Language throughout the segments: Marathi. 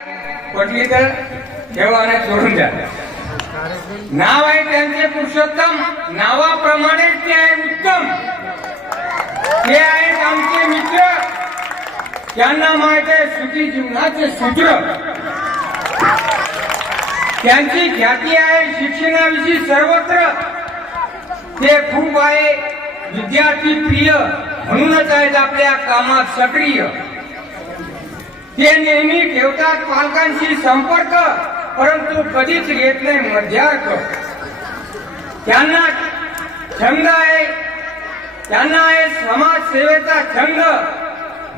पटली तर ठेवाने सोडून द्या. नाव आहे त्यांचे पुरुषोत्तम, नावाप्रमाणेच ते आहे उत्तम. ते आहेत आमचे मित्र, त्यांना माहित आहे सुखी जीवनाचे सूत्र. त्यांची ख्याती आहे शिक्षणाविषयी सर्वत्र. ते खूप आहे विद्यार्थी प्रिय, म्हणूनच आहेत आपल्या कामात सक्रिय. ते नेहमी ठेवतात पालकांशी संपर्क, परंतु कधीच घेत नाही मध्यार्थ. त्यांना छंद आहे, त्यांना आहे समाजसेवेचा छंद.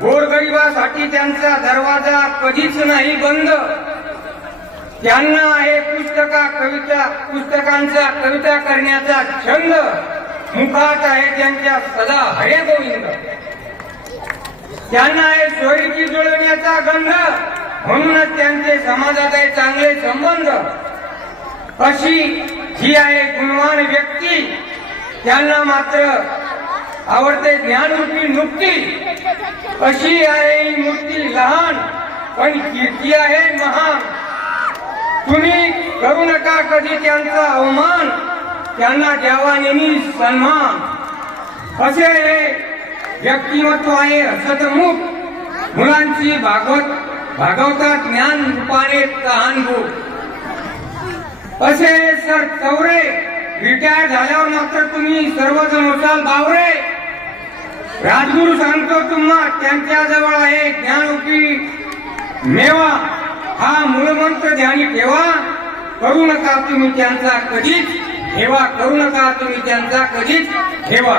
गोरगरिबासाठी त्यांचा दरवाजा कधीच नाही बंद. त्यांना आहे पुस्तकांचा कविता करण्याचा छंद. मुखात आहे त्यांच्या सदा हरे गोविंद. त्यांना आहे सोयीची जुळवण्याचा गंध, म्हणूनच त्यांचे समाजात आहे चांगले संबंध. अशी ही आहे गुणवान व्यक्ती, त्यांना मात्र आवडते ज्ञानरूपी नुक्ती. अशी आहे ही मूर्ती लहान, पण कीर्ती आहे महान. तुम्ही करू नका कधी त्यांचा अवमान, त्यांना द्यावा नेहमी सन्मान. असे हे व्यक्तिमत्व आहे हसतमुख, मुलांची भागवतात ज्ञान रूपाने तहानभूक. असे सर चौरे, रिटायर झाल्यावर मात्र तुम्ही सर्वजण होसाल बावरे. राजगुरू सांगतो तुम्हा त्यांच्या जवळ आहे ज्ञानरूपी मेवा. हा मूलमंत्र ध्यानी ठेवा, करू नका तुम्ही त्यांचा कधीच ठेवा, करू नका तुम्ही त्यांचा कधीच ठेवा.